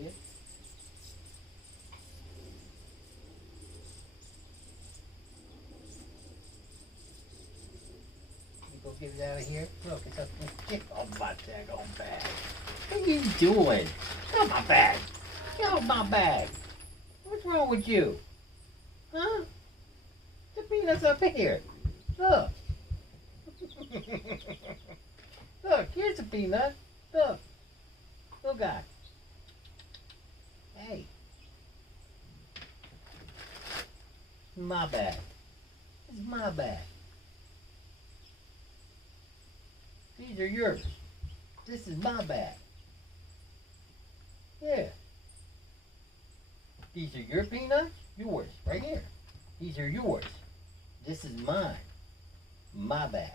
you. You go get it out of here. Look, it's up. Get off my daggone bag. What are you doing? Get off my bag. Get off my bag. What's wrong with you? Huh? The peanut's up here. Look. Look, here's a peanut. Look. Look, guy. Hey. My bag. It's my bag. These are yours. This is my bag. Yeah. These are your peanuts? Yours, right here. These are yours. This is mine. My bag.